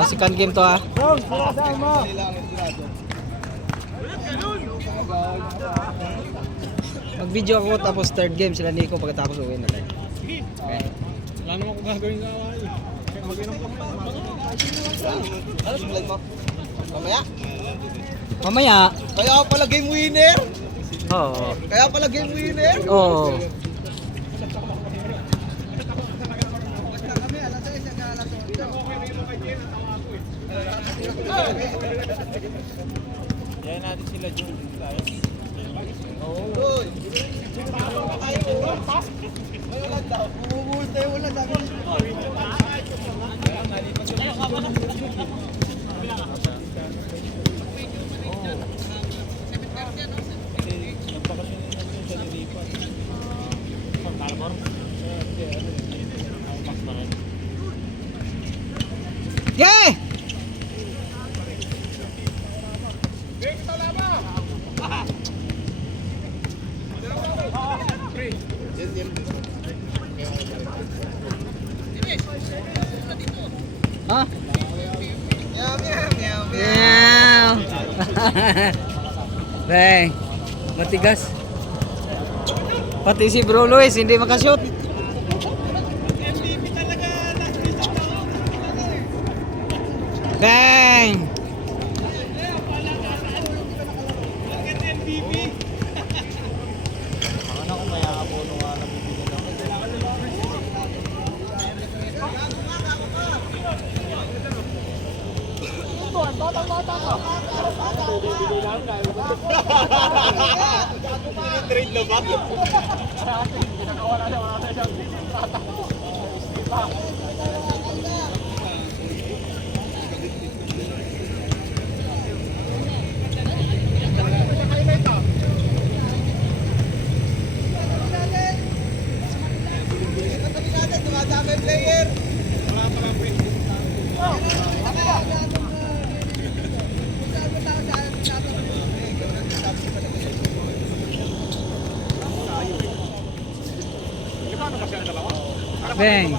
Oh, second game to ha. Mag-video ako tapos third game sila Nico pagkatapos uwi na tayo. Okay. Wala naman ako gagawin sa away. Mag-inom ka pa. Ano simulan mo? Mamaya? Mamaya. Kaya pala game winner? Oo. Kaya pala game winner? Oo. Yan natin sila dyan. Uy! Wala daw. Bumubulta yung ulan. Yeah! Ha? Meow, meow, meow, meow. Meow. Bang. Matigas. Pati si Bro Luis hindi makashoot. Bang. Trade na ba? Dumadami player. Bang.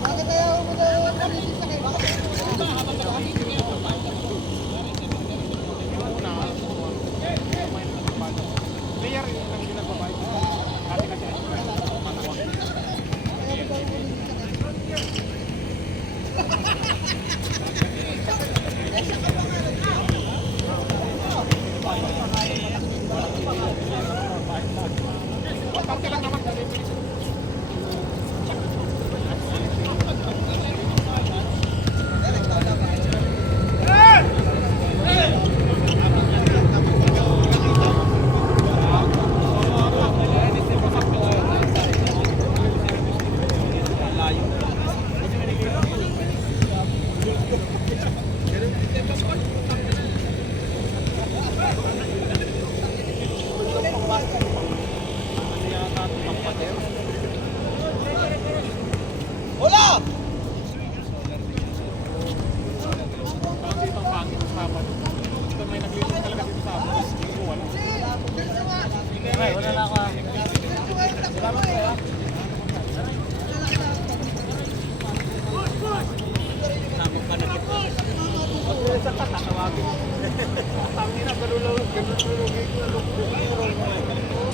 Bakit ayaw mo na palitin sa kayo? Player yung lang ginagbabayad. Ate kasi. Hola! Wala na ako.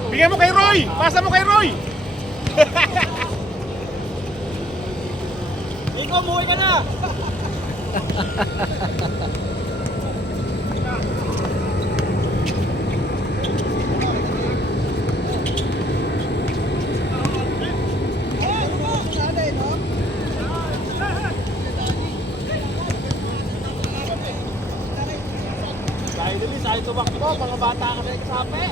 Bigyan mo kay Roy! Pasa mo kay Roy! Ikaw, muwi ka na! Dahil din, sa'yo tumakbo, mga bata ka na yung kasapi.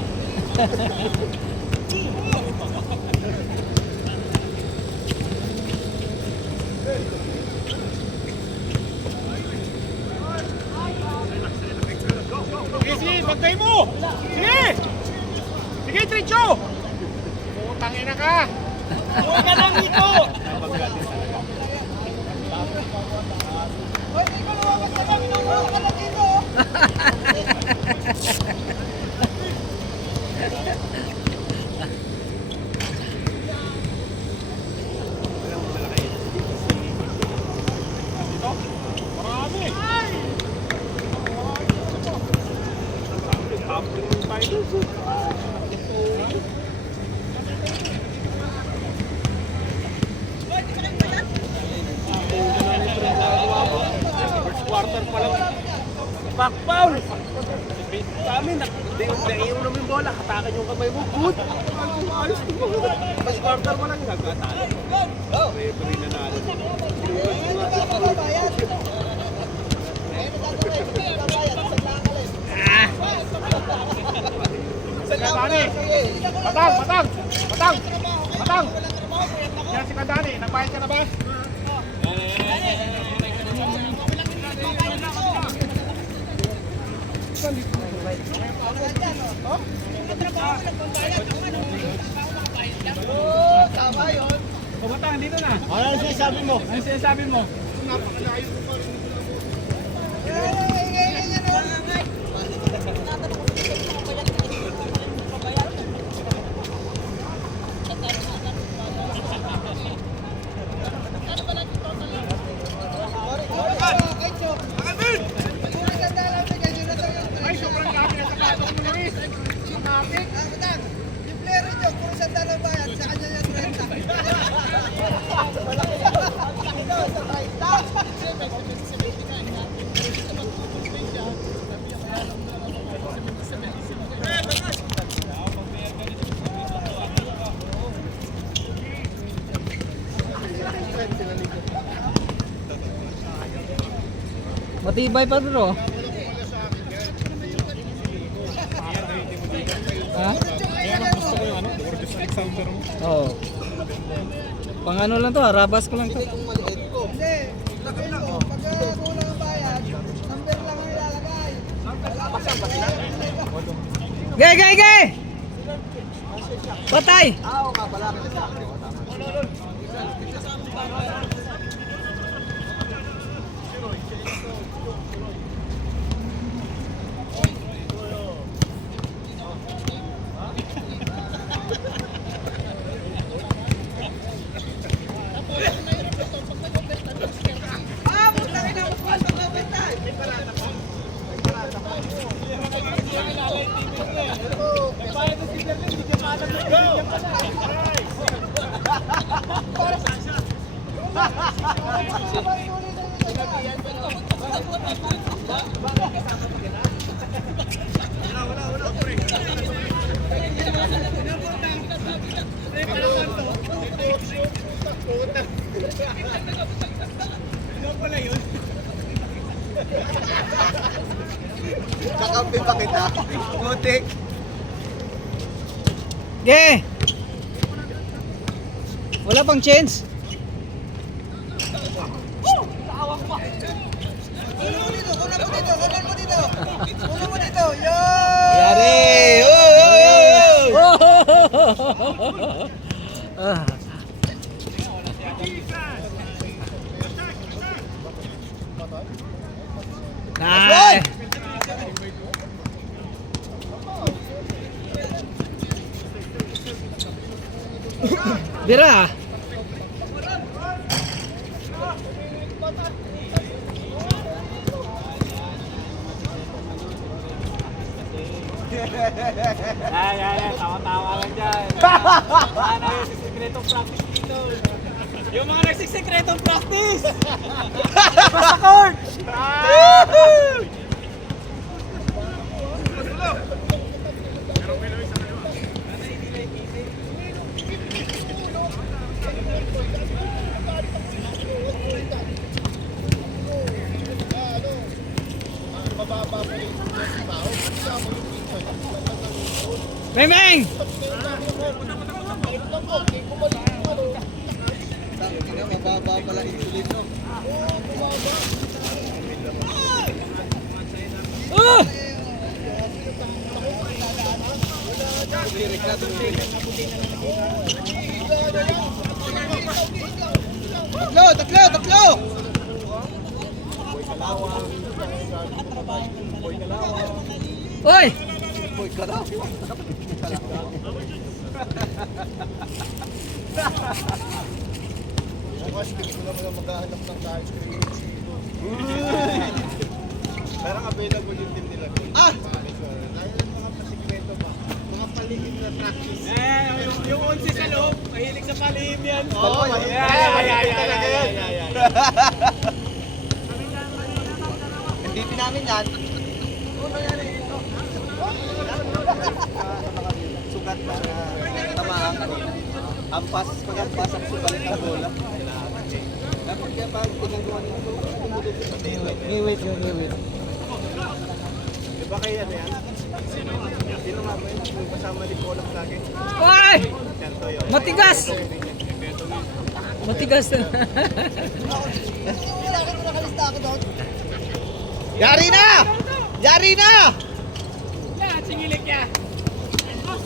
Sige, Tricho! Putang ina ka! Huwag ka lang dito! Hoy, hindi ko lumabas ka lang. Minumura ka lang dito. Marami! First quarter pa lang. Back foul! Sa amin, naiinom namin yung bola, hatakan yung kamay mo. Good! Ayos mo. First quarter pa lang, nagkatalo. Referee na natin. Kadani! Batang! Batang! Batang! Batang! Yan si Kadani, nagbayad ka na ba? Tama yun. O Batang, dito na. Ano sinasabi mo? Ano sinasabi mo? Ay, sobrang gabi na sapatos mo, Luis. Sinapik. Yung player nyo, kung saan dalang bayan, sa kanya yung 30. Matibay pa bro. Ha? Oo. Pang ano lang to, harabas ko lang to. Hindi. Sabihin mo, pag kulang ang bayan, number lang ang ilalagay. Gay, gay, gay! Patay! Oo nga pala. Kakampi pa kita. Mutik. Gay! Wala pang chance. Kunan mo dito. Yo! Yari! Ah. Nice! Dira! Yan. Tawa-tawa lang dyan. Ano yung sikretong practice dito? Yung mga nagsisikretong practice! Basta court! Meng! Mababa pala insulin no. Oh! Tatlo! Oy! Parang available yung team nila. Ah! Mga paligid na practice. Yung 11 sa loob, mahilig sa palihim yan. Oo, Hindi namin yan. Sugat na tamaan ka rin. Ampas, pag-ampas ang subalit ng bola. Dapat kaya pag ginagawa nito, wait. Di ba kaya yan? Sino nga ba yun? Yung kasama ni Polak lagi? Oy! Yan to yun. Matigas! Matigas na. Yari na! Yari na!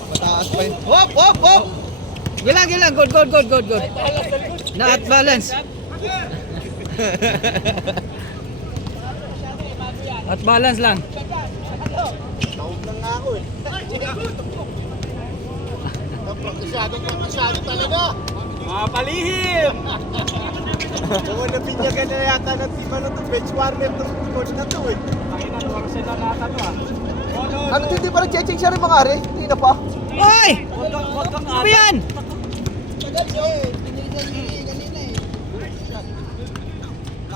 Mataas pa yun. Hop! Gilang. Good. Na at balance. At balance lang. Naog lang nga ako eh. Masyado talaga. Mga palihim! Kung nabinyagan na yata ng team ano to, bench warmer to, coach na to eh. Pakina, tuwag sila nata to ah. Ano hindi pa nag-checking siya rin mga ari? Hindi na pa. Oy! Ano ba yan?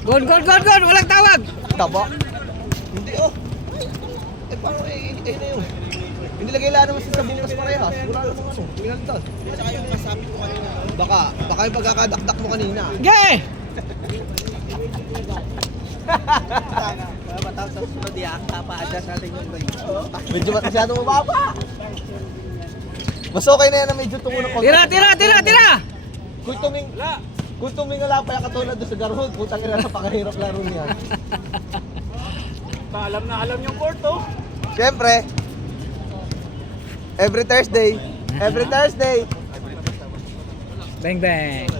Good. Walang tawag. Taba. Hindi oh. Eh paano na yun? Hindi lagay lang naman sa bukas parehas. Wala naman ano. Pinalitan. Saka yung nasabi ko kanina. Baka yung pagkakadakdak mo kanina. Gay! Matawag sa sunod yan. Tapa-adjust natin yung bay. Medyo masyadong mababa. Mas okay na yan na medyo tungo ng konti. Tira! Kung tuming wala pa yung katulad doon sa Garhood, putang ina napakahirap laro niyan. Alam na alam yung court oh. Siyempre, every Thursday. Bang.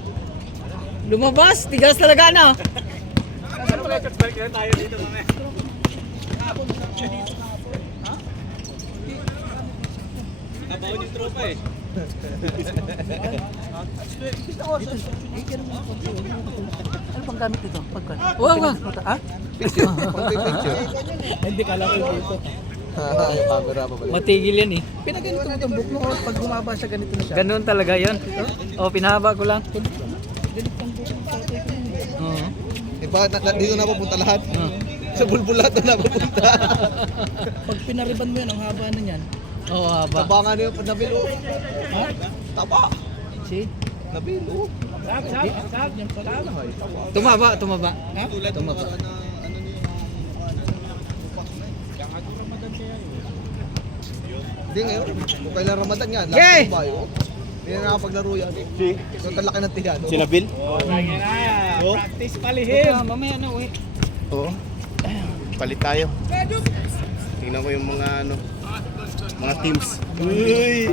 Lumabas, tigas talaga na. Ano ba yung balik na tayo dito mamaya? Nabaon yung tropa eh. Ano bang gamit dito? Pagkan? Wow. Ha? Picture. Hindi kala ko dito. Yung camera pa pala. Matigil yan eh. Pinaganito mo itong book mo. Pag bumaba siya, ganito na siya. Ganun talaga yan. O, pinahaba ko lang. Ganitong book ng tatay ko yun. Oo. Dito na papunta lahat. Oo. Sa bulbulato na papunta. Pag pinariban mo yan, ang haba na yan. Oo, haba. Taba nga niyo pag nabilo. Ha? Taba. See? Nabilo. Sab. Yan pala. Tumaba. Ha? Tumaba. Hindi ngayon. Kung kailan Ramadan nga. Yay! Lahat tayo. Hindi na nakapaglaro yan. Yung kalaki ng tiyan. Sila Bill? Practice palihim. Mamaya na, uwi. Oo. Palit tayo. Tingnan ko yung mga mga teams. Uy!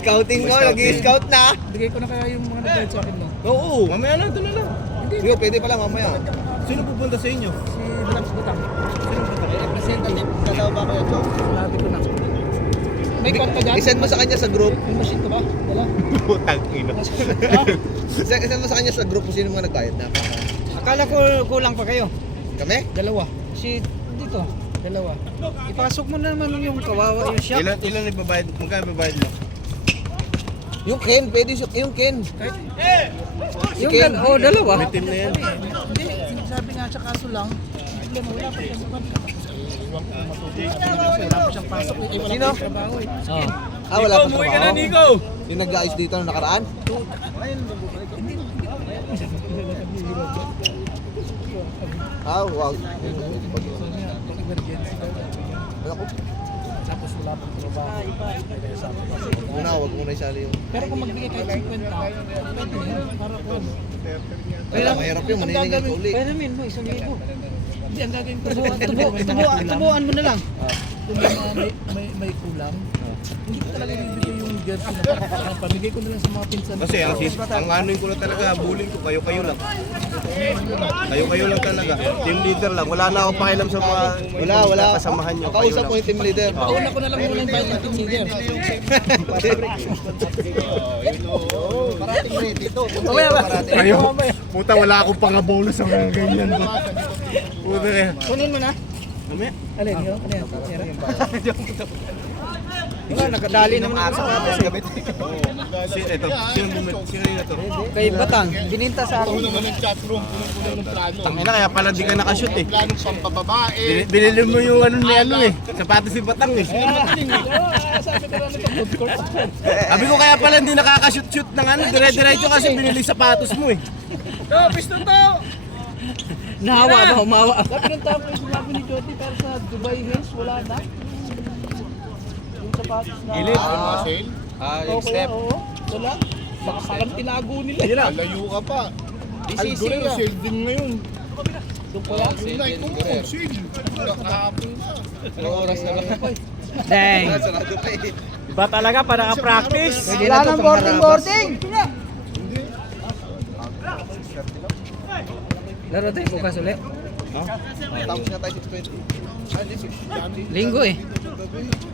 Scouting ko. Nag-i-scout na. Bigay ko na kaya yung mga nag-guide sa akin mo. Oo. Mamaya na, ito na lang. Hindi, pwede pala mamaya. Sino pupunta sa inyo? Si Brams Butang. Representative. Katawa ba kayo, Joe? Sabi ko na. May kwarta dyan? I-send mo sa kanya sa group. Yung machine ko ba? Wala. Putang ina. Ha? I-send mo sa kanya sa group kung sino mga nagbayad na. Akala ko kulang pa kayo. Kami? Dalawa. Si dito. Dalawa. Ipasok mo na naman yung kawawa yung shop. Ilan ibabayad? Magkano ibabayad mo? Yung Ken, pwede yung Ken. Yung Ken. dalawa. May team na yan. Hindi. Sabi nga siya kaso lang. Problema, wala pa siyang wala pa siyang pasok. Eh, wala Sino? pa siyang trabaho eh. Oo. Wala pa Umuwi ka na, trabaho. Nico! Yung nag-ayos dito nung nakaraan? Wow. Ako, Tapos wala pang trabaho. Kaya sabi ko, wag muna isali yung... pero kung magbigay kahit 50, pwede na yun. Para ko. Kaya mahirap yung maniningan ko uli. Pwede min mo, 1,000. Hindi, ang gagawin ko. Tubuan mo na lang. Kung may kulang, hindi ko talaga ibibigay yung jersey na pamigay ko na lang sa mga pinsan. Kasi ang ano ko lang talaga, bullying ko, kayo-kayo lang. Kayo-kayo lang talaga. Team leader lang. Wala na akong pakialam sa mga Wala. kasamahan nyo. Kayo Kausap lang. ko yung team leader. Pauna ko na lang muna yung bayad ng team leader. Parating rin dito. Kayo, puta wala akong pang-bonus sa mga ganyan. Puta eh. Kunin mo na. Mamaya. Alin yun? Ano yan? Sira? Nakadali naman ako sa mga gabi. Ito, sino na to? Kay Batang, bininta sa akin. Tangina, kaya pala di ka nakashoot eh. Binili mo yung ano ni ano eh. Sapatos si Batang eh. Sabi ko kaya pala hindi nakakashoot-shoot ng ano. Dire-diretso kasi binili sapatos mo eh. Nahawa ba? Umawa. Pinunta ko yung sinabi ni Jody pero sa Dubai Hills wala na. Yung sapatos na. Yung step. Oo, wala. Baka parang tinago nila. Layo ka pa. DCC Aldo ka. sale din ngayon. Doon pa yan. Yung night mo, sale. Kahapon na. Anong oras na lang? Dang. Sarado pa eh. Iba talaga pa naka-practice. Wala nang boarding. Laro tayo bukas ulit. Tapos na tayo 6:20. Linggo eh.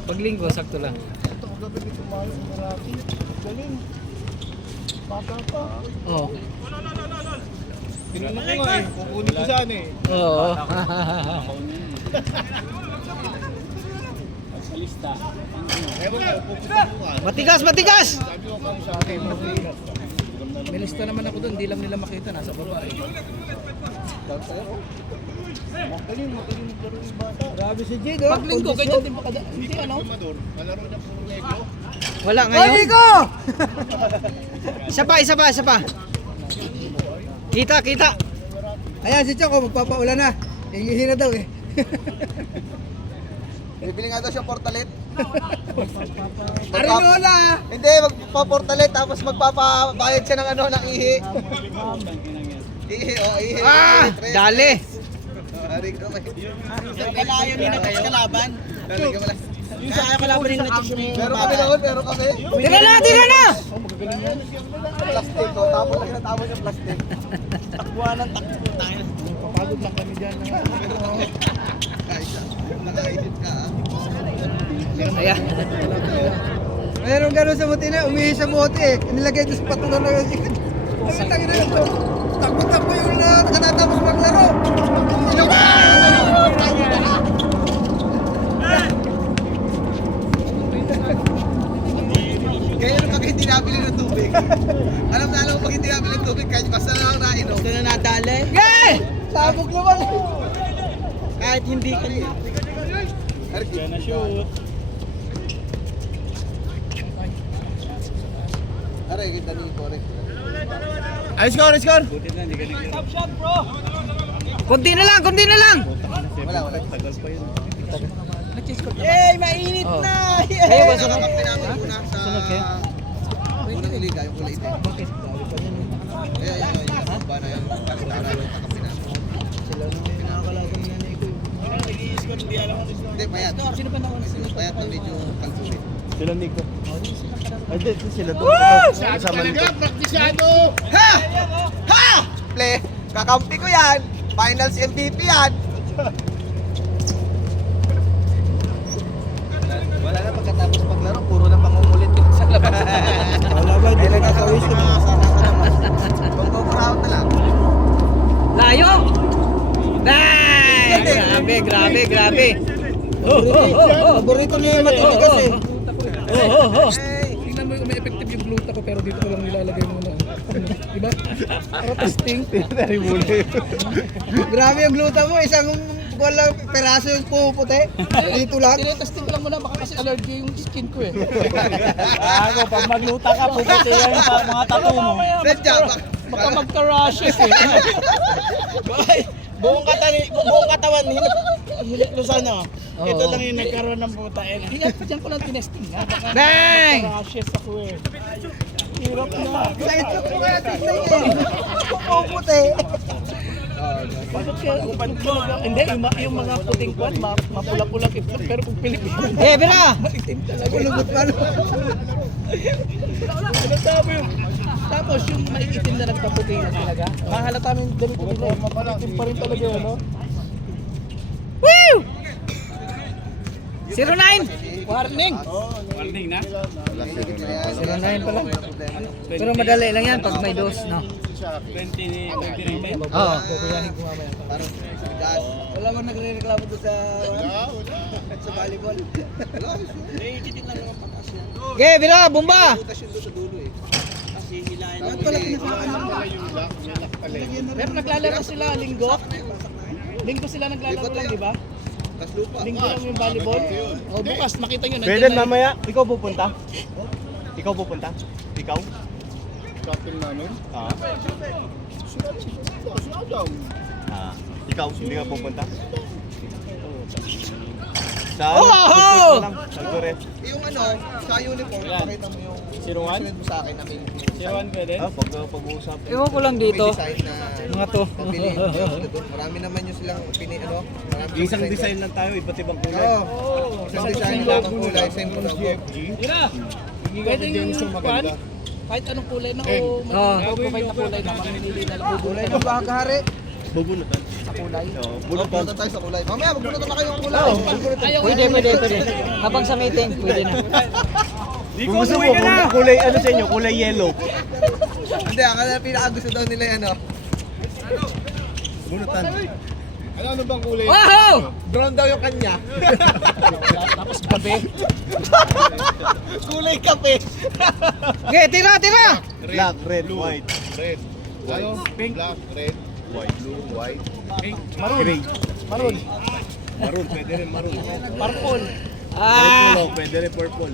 Pag linggo, sakto lang. Oo. Tinanong ko nga eh, kukunin ko saan eh. Oo. Ewan ko, pupunta ko ka. Matigas, matigas! Sabi ko kami sa akin, May lista naman ako doon, hindi lang nila makita, nasa baba eh. magaling maglaro yung bata. Grabe si Jade oh. Pag linggo, ganyan din baka hindi ano? Amador, malaro na puro negro. Wala ngayon. Isa pa. Kita. Ayan si Choco, magpapaulan na. Hingihin na daw eh. Bibili nga daw siya portalet. Arinola! Hindi, magpaportalet tapos magpapabayad siya ng ano, ng ihi. Ihi. Ah! Dali! Hari ka may. Kalayo ni Natas Kalaban. Hari ka malas. Yung sa kaya kalaban ni Natas Meron kami noon, meron kami. Tira na! Plastic, oh, tapon lang natapon yung plastic. Takbuhan ng takbo tayo. Papagod lang kami dyan. Nakaisip ka ah. Ayan. Meron gano'n sa buti na, umihi sa bote eh. Nilagay doon sa patulan na yun. Tangin na ito. Takbo-takbo yung nakatapos maglaro. Kaya nung pag hindi nabili ng tubig. Alam na pag hindi nabili ng tubig, kahit basta na lang nainom. Gusto na nadali? Yay! Sabog naman eh. Kahit hindi ka niya. Yan na shoot. Aray, kita ni Corey. Ay, score! Kunti na lang! Wala. Yay! Mainit Oh. na! Kayo ba sunod? Nakakampi namin muna sa... Sunod kayo? Unang iliga, yung kulay itim. Bakit? Yung ba na yung pastara yung kakampi namin. Nakakalaban na na ito. Hindi, payat. Sino pa naman? Payat na medyo kalsulit. Sila Nico. Ay, sila to. Saan talaga, praktisado! Ha! Ha! Play, kakampi ko yan. Finals MVP yan. Wala na pagkatapos maglaro, puro na pangungulit yun sa labas. Wala ba? Hindi na nakawis ko na. Pag-go-crowd na lang. Layo! Bang! Grabe! Paborito niya yung matitigas eh. Hey! Tingnan mo yung may effective yung gluta ko pero dito ko lang nilalagay muna. Diba? Para testing. Grabe yung gluta mo, isang walang peraso yung puputi. Dito lang. Tinetesting lang muna baka kasi allergy yung skin ko eh. Bago, pag magluta ka, puputi yan yung mga tattoo mo. Sadya, Baka magka-rashes eh. Buong katawan, hiliplusan no. Ito lang yung nagkaroon ng buta. Diyan ko lang tinesting nga. Baka Bang! rashes ako eh. Hirap na. sa ito ko kaya tingnan eh. Puputi. Bakit kaya hindi, yung mga puting kwan, mapula-pulang itlog, pero kung Pilipino, Bira! maitim talaga. Kulubot pa, no? Ano sabi yun? Tapos yung maiitim na nagpaputi na talaga, mahalata mo yung damit nila. Maitim pa rin talaga, ano? Woo! 09! Warning! Warning na. 09 pala. Pero madali lang yan pag may dos, no? 2019. Oo. Parang sigas. Wala man nagre-reklamo doon sa volleyball. Wala, sure. Okay, Bira, bomba! Butas yun doon sa dulo eh. Pero naglalaro sila linggo. Linggo sila naglalaro lang, di ba? Tas lupa. Linggo lang yung volleyball. O bukas, makita nyo. Pwede mamaya, ikaw pupunta? Ikaw pupunta? Ikaw? Captain namin. Ah. Si Adam. Ah. Ikaw, hindi ka pupunta? Sa Oh! Alcoret. Yung ano, sa uniform, pakita mo yung Siruan? sunod mo sa akin na may Siruan pwede? Ah, pag-uusap. Ewan ko lang dito. design na Mga to. nabili nyo. Marami naman yung silang ano. Marami Isang design lang tayo, iba't ibang kulay. Oo. Isang design lang ng kulay. Same ko lang. Tira! Pwede yung kwan, kahit anong kulay na o mag-provide na kulay na mamimili na lang. Kulay ng bahagari. Bubunutan. Sa kulay. Oo, bunutan. Bunutan tayo sa kulay. Mamaya, magbunutan na kayo ng kulay. Pwede. Habang sa meeting, pwede na. Kung gusto mo, kulay ano sa inyo? Kulay yellow. Hindi, akala pinaka-gusto daw nila yan, oh. Bunutan. Ano bang kulay? Wow! Brown daw yung kanya. Tapos gabi. Kulay kape. Okay, tira! Black, red, white. Red. Ano? Pink. Black, red, white, blue, white. Gray. Maroon. Maroon, pwede rin maroon. Purple. Purple, oh, pwede rin purple.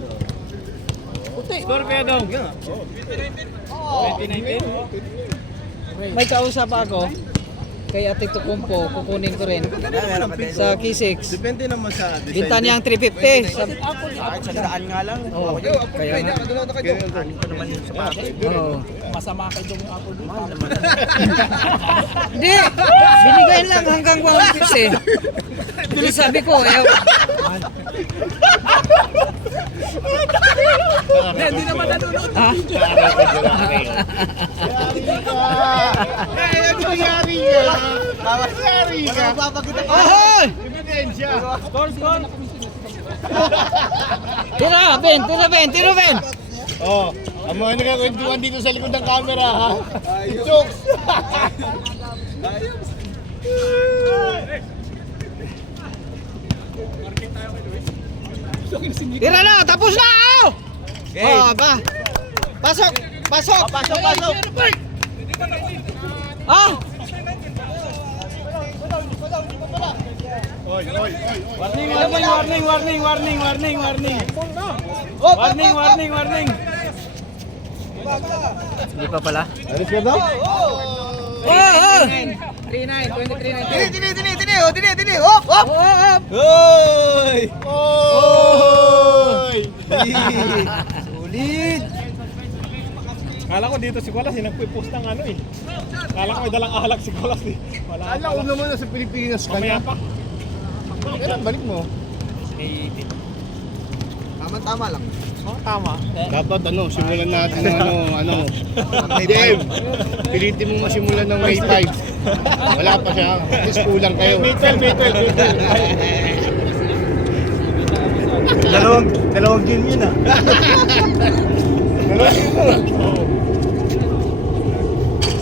Puti. Torpedo. 2019. May kausap ako. Kay Ate Tukumpo, kukunin ko rin. Sa K6. Depende naman sa design. Binta niyang 350. Sa... Sandaan nga lang. Oo, Yo, ako kaya play nga. na. Doon na kayo. Oo. Masama kayo yung apple doon. Hindi! Binigayin lang hanggang 150. Hindi sabi ko, Hindi naman nanonood. ha? Yari ka! Yari ka! Magpapakita ka. Ahoy! Ebidensya! Score. Tira, Ben! Oh, ang mga nagkakwentuhan dito sa likod ng camera, ha? Jokes! Tira na! Tapos na! Okay. Oh, ba? Pasok! Pasok! Ah! Oy, oy, oy, oy. Warning. Hindi pa pala. Alis ka daw? Oh! 39, 23, Tini! Hop! Hop! Hoy! Oy! Sulit! Kala ko dito si Wallace, nagpo-post ng ano eh. Kala ko may dalang alak si Wallace eh. Wala Alam ko naman na sa Pilipinas ka Mamaya na. pa. Kailan balik mo? Tama lang. Oh, tama. Dapat simulan natin ng ano. Dave, pilitin mo masimulan ng May 5. Wala pa siya. At least kulang kayo. May 12. Dalawang game yun ah.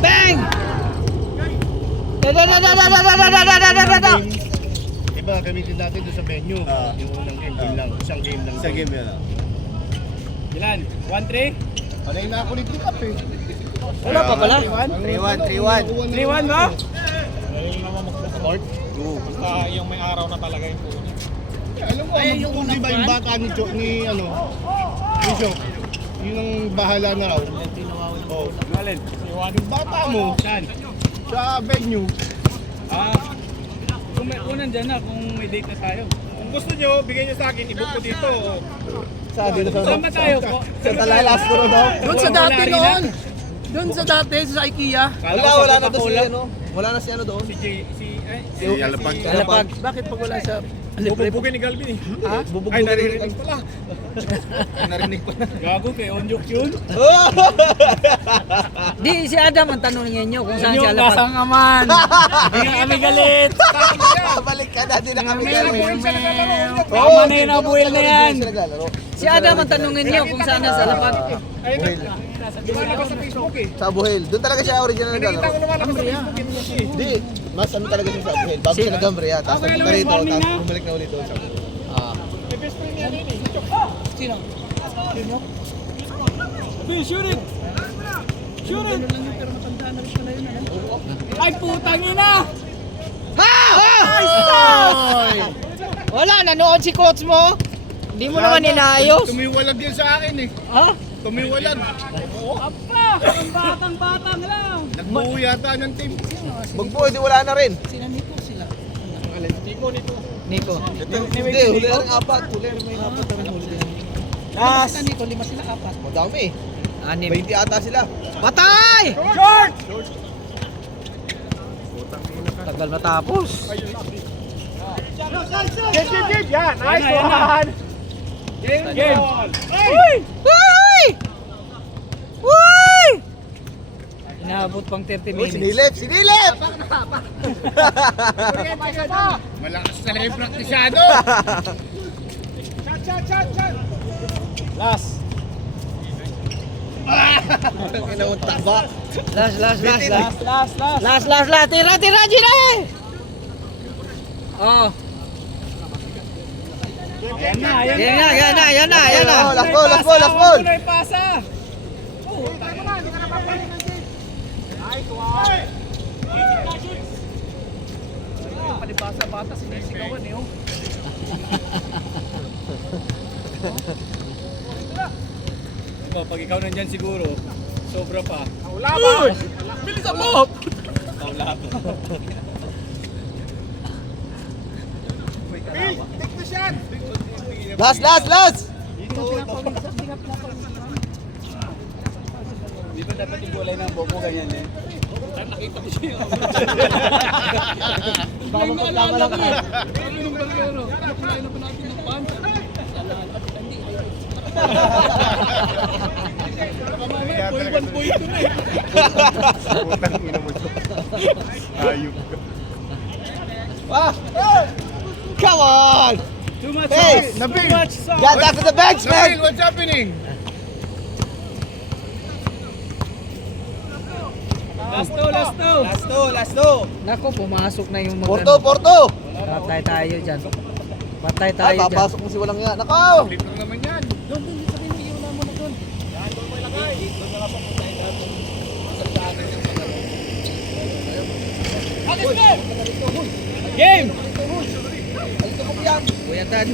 Bang! Da! Iba gamitin natin doon sa venue. Yung unang game lang. Isang game lang. Sa game yun ah. Ilan? 1-3? Panay na ako nito up eh. Wala pa pala. 3-1. 3-1 mo? Basta yung may araw na talaga yung puno. Alam mo, yung kung di ba yung bata ni Chok, yun ang bahala na raw. Oh, Alin? yung bata mo Saan? sa venue. Kung may unan dyan na, kung may date na tayo. Kung gusto nyo, bigay nyo sa akin, i-book ko dito. Sa dito Sama tayo po. Sa Talalas ko daw. Doon sa dati noon. Doon sa dati, sa IKEA. Wala na doon si ano. Wala na si ano doon. Si Alapag. Kalapag. Bakit pag wala sa... Bubugin ni Galvin eh. Ha? Ay, naririnig pala. Narinig pa na. Gago kay Onjuk yun. Di, si Adam ang tanongin nyo kung saan siya Yung lapag. kasang aman. Hindi na kami galit. Balik ka na, di na kami Tama na yun, abuel na yan. Si Adam ang tanongin nyo kung saan siya lapag. Lumalabas sa Facebook eh. Sa Abuhel. Doon talaga siya original Nakita ko naglalaro. lumalabas sa Facebook eh. Hindi. Mas ano talaga siya sa Abuhel. Bago siya nag-Gambrea. Tapos nagpunta rito. Tapos bumalik na ulit doon sa Abuhel. May best friend niya rin eh. Sino? Sino? Shoot it! Shoot it! Pero matandaan na rin pala yun. Ay, putang ina! Wala, nanood si coach mo. Hindi mo naman inaayos. Tumiwalag yan sa akin eh. Ha? Tumiwalag. Apa! Ang batang-batang lang! Nagbuo yata ng team. Magbuo, di wala na rin. Sila nito sila. Nico. Hindi, huli na rin apat. Huli na may apat na rin huli. Last! Sila nito, 5 sila, 4. Madami eh. Anim. 20 ata sila. Patay! Short! Tagal matapos. Game! Yan! Nice one! Game! Uy! Uy! Inaabot pang 30 Uy, minutes. sinilip! Sinilip! Malakas talaga yung praktisyado. Shot! Last. Kinauntak ba? Last. Last! Last. Tira, Gina! Oh. Ayan na, ayan Yan na. Last ball! Ano yung pasa? Palibasa bata, sinisigawan eh. Diba, pag ikaw nandyan siguro, sobra pa. Wala ba? Bilisan mo! Wala pa. Take the shot! Last! Di ba dapat yung kulay ng bobo ganyan eh? Nakita ko siya. Bago ko alala ko eh. Ano yung balero? Kulay na pa natin ng pants. Puy 1 point na eh. Putang ina mo to. Ayup ka. Come on! Too much Hey, sauce! Nabil! Too much sauce! Get back to the bench, Nabil, man! what's happening? Last two! Nako, pumasok na yung Porto! Patay tayo dyan. Patay Ay, tayo dyan. papasok mo si walang yan. Nakaw! Flip lang naman yan. Game! Kuyatan.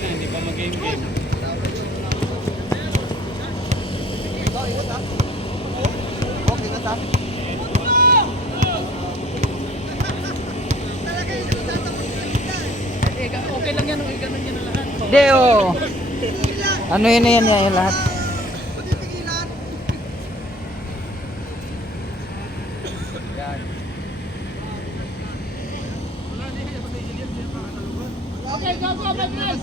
Hindi pa mag-game. Okay na ta. Okay lang yan, okay ganun yan na lahat. Hindi, oh. Ano yun na yan lahat. Okay, go, guys!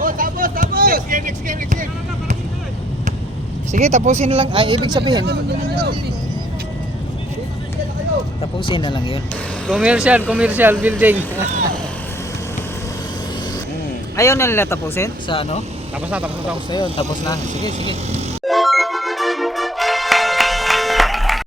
Oh, tapos! Next game. Sige, tapusin na lang. Ay, ibig sabihin. Tapusin na lang yun. Commercial building. Ayaw na nila tapusin sa ano? Tapos na yun. Tapos na. Sige.